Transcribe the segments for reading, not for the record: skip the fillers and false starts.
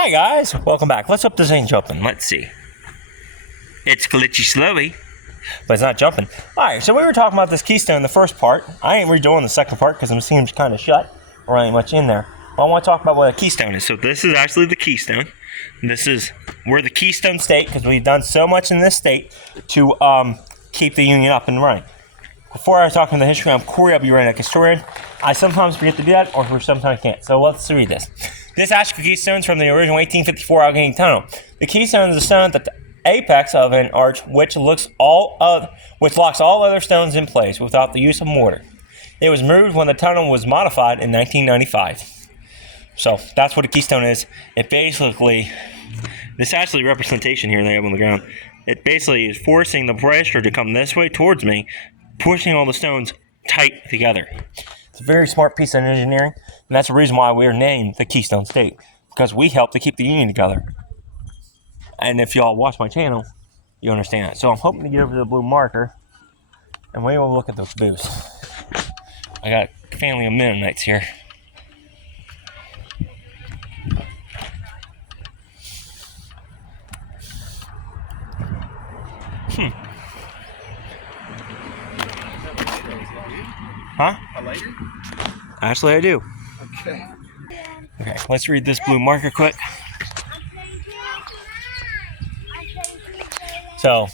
Hi guys, welcome back. Let's hope this ain't jumping. Let's see. It's glitchy slowly, but it's not jumping. Alright, so we were talking about this keystone in the first part. I ain't redoing the second part because it seems kind of shut. Or ain't much in there. But I want to talk about what a keystone is. So this is actually the keystone. We're the keystone state because we've done so much in this state to keep the union up and running. Before I talk about the history, I'm Corey. I'll be running like a historian. I sometimes forget to do that, or sometimes can't. So let's read this. This actual keystone is from the original 1854 Allegheny Tunnel. The keystone is a stone at the apex of an arch which locks all other stones in place without the use of mortar. It was moved when the tunnel was modified in 1995. So that's what a keystone is. It basically, this actually representation here they have on the ground. It basically is forcing the pressure to come this way towards me, pushing all the stones tight together. It's a very smart piece of engineering, and that's the reason why we're named the Keystone State, because we help to keep the union together. And if y'all watch my channel, you understand that. So I'm hoping to get over to the blue marker, and we will look at those booths. I got a family of Mennonites here. Huh? A lighter? Actually, I do. Okay. Okay, let's read this blue marker quick. So,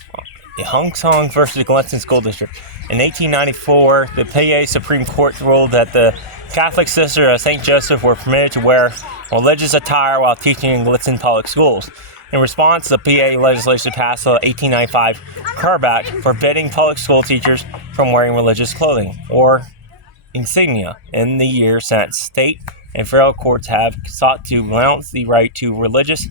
the Hong Kong versus Glitzen School District. In 1894, the PA Supreme Court ruled that the Catholic Sisters of St. Joseph were permitted to wear religious attire while teaching in Glitzen public schools. In response, the PA legislation passed the 1895 Curb Act forbidding public school teachers from wearing religious clothing or insignia. In the years since, state and federal courts have sought to renounce the right to religious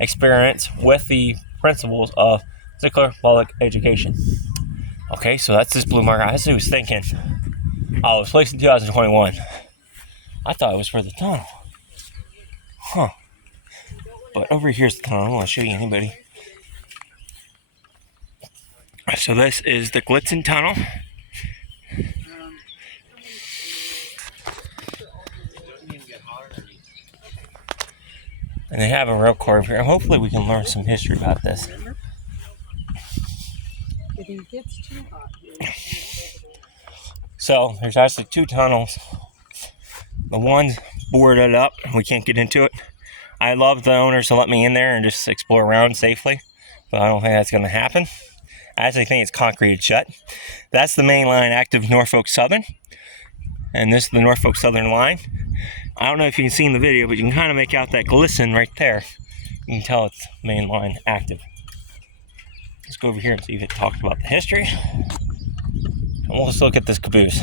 experience with the principles of secular public education. Okay, so that's this blue marker. I was thinking, oh, it was placed in 2021. I thought it was for the tunnel. Huh. But over here's the tunnel. I don't want to show you anybody. So this is the Glitzen Tunnel. And they have a rail car here. Hopefully we can learn some history about this. It gets too hot here. So there's actually two tunnels. The one's boarded up. We can't get into it. I love the owners to let me in there and just explore around safely, but I don't think that's going to happen. I actually think it's concreted shut. That's the main line, active Norfolk Southern, and this is the Norfolk Southern line. I don't know if you can see in the video, but you can kind of make out that glisten right there. You can tell it's main line active. Let's go over here and see if it talks about the history. And we'll just look at this caboose.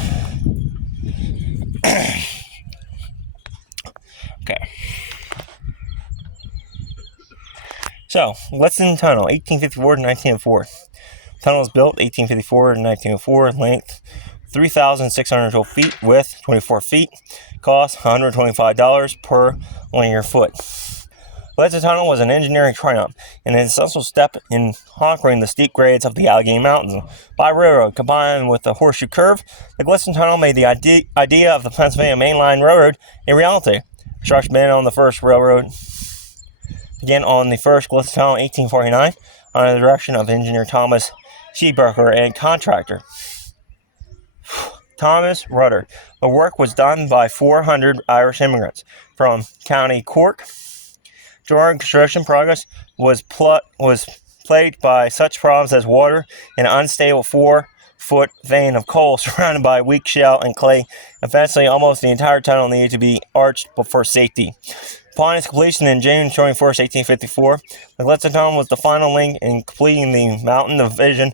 Okay. So, Glitzen Tunnel, 1854 to 1904. Tunnel was built 1854 to 1904, length 3,612 feet, width 24 feet, cost $125 per linear foot. Glitzen Tunnel was an engineering triumph and an essential step in conquering the steep grades of the Allegheny Mountains by railroad. Combined with the horseshoe curve, the Glitzen Tunnel made the idea of the Pennsylvania Main Line Railroad a reality. Construction began on the first Glitzen Tunnel in 1849 under the direction of engineer Thomas Sheeberger and contractor Thomas Rudder. The work was done by 400 Irish immigrants from County Cork. During construction, progress was plagued by such problems as water and an unstable 4-foot vein of coal surrounded by weak shell and clay. Eventually, almost the entire tunnel needed to be arched for safety. Upon its completion in June 21st, 1854, the Glitzen Tunnel was the final link in completing the mountain division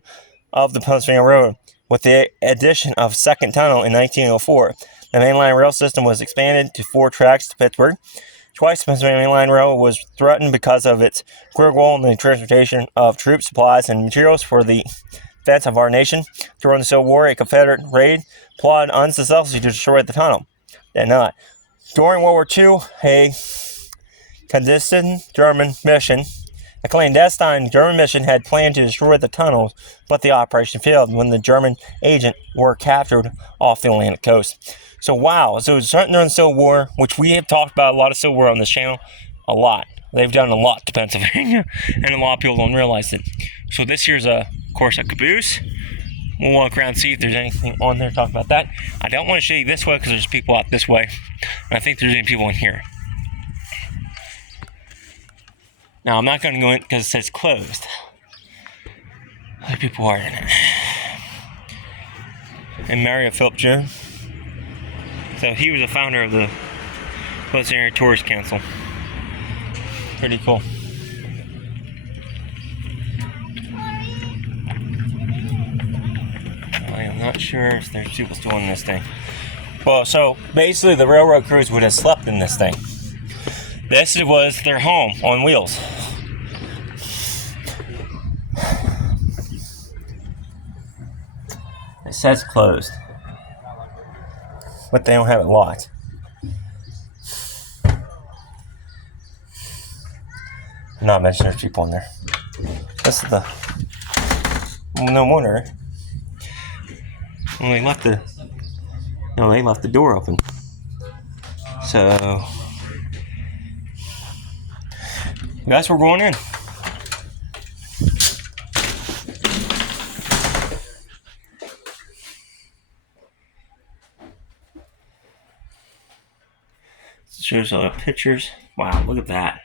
of the Pennsylvania Railroad. With the addition of second tunnel in 1904, the mainline rail system was expanded to 4 tracks to Pittsburgh. Twice, the Pennsylvania Mainline Railroad was threatened because of its critical role in the transportation of troops, supplies, and materials for the defense of our nation. During the Civil War, a Confederate raid plotted unsuccessfully to destroy the tunnel. Did not. During World War II, a clandestine German mission had planned to destroy the tunnels, but the operation failed when the German agents were captured off the Atlantic coast. So wow, so it was during the Civil War, which we have talked about a lot of Civil War on this channel. A lot. They've done a lot to Pennsylvania, and a lot of people don't realize it. So this here's of course, a caboose. We'll walk around and see if there's anything on there, talk about that. I don't want to show you this way because there's people out this way. And I think there's any people in here. Now, I'm not going to go in because it says closed. Other people are in it. And Mario Philip Jones. So he was the founder of the Glitzen Area Tourist Council. Pretty cool. I am not sure if there's people still in this thing. Well, so basically the railroad crews would have slept in this thing. This was their home on wheels. It says closed, but they don't have it locked. Not mention there's people in there. This is the no wonder. Well, they left the door open. So that's where we're going in. It shows all the pictures. Wow, look at that.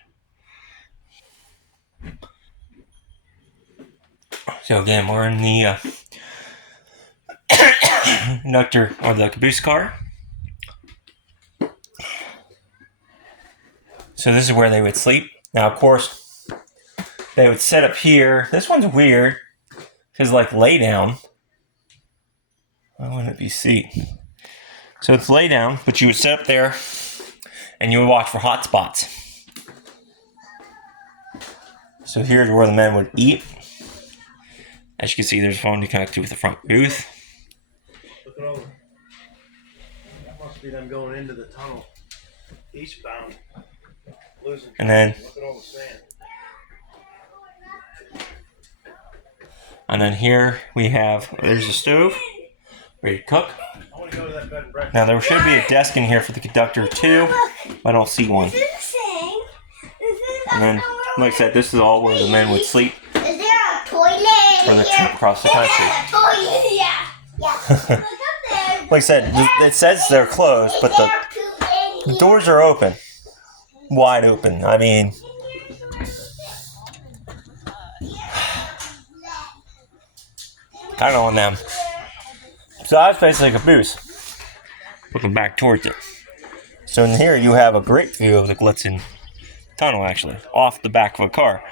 So again, we're in the conductor of the caboose car. So this is where they would sleep. Now, of course, they would sit up here. This one's weird because, like, lay down. Why wouldn't it be seat? So it's lay down, but you would sit up there and you would watch for hot spots. So here's where the men would eat. As you can see, there's a phone to connect to with the front booth. Look at all that must be them going into the tunnel eastbound. Losing And then, look at all the sand. And then here we have, there's a stove, ready to cook. I want to go to that bed and breakfast. Now there should be a desk in here for the conductor too, but I don't see one. And then, like I said, this is all where the men would sleep Is there a toilet? from the trip across the country. Toilet, yeah. Look up there. Like I said, it says they're closed, but the doors are open. Wide open. I mean, kind of on them. So that's basically a caboose. Looking back towards it. So in here you have a great view of the Glitzen tunnel, actually, off the back of a car.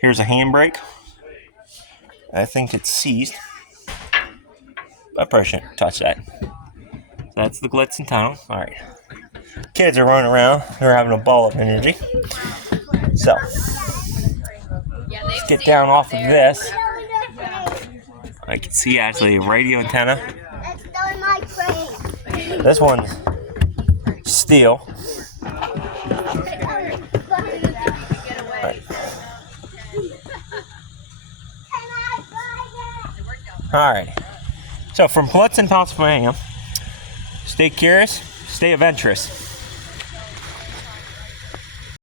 Here's a handbrake. I think it's seized. I probably shouldn't touch that. So that's the Glitzen tunnel. All right. Kids are running around. They're having a ball of energy. So, let's get down off of this. I can see actually a radio antenna. That's not my train. This one's steel. Alright. So from Glitzen, Pennsylvania, stay curious, stay adventurous.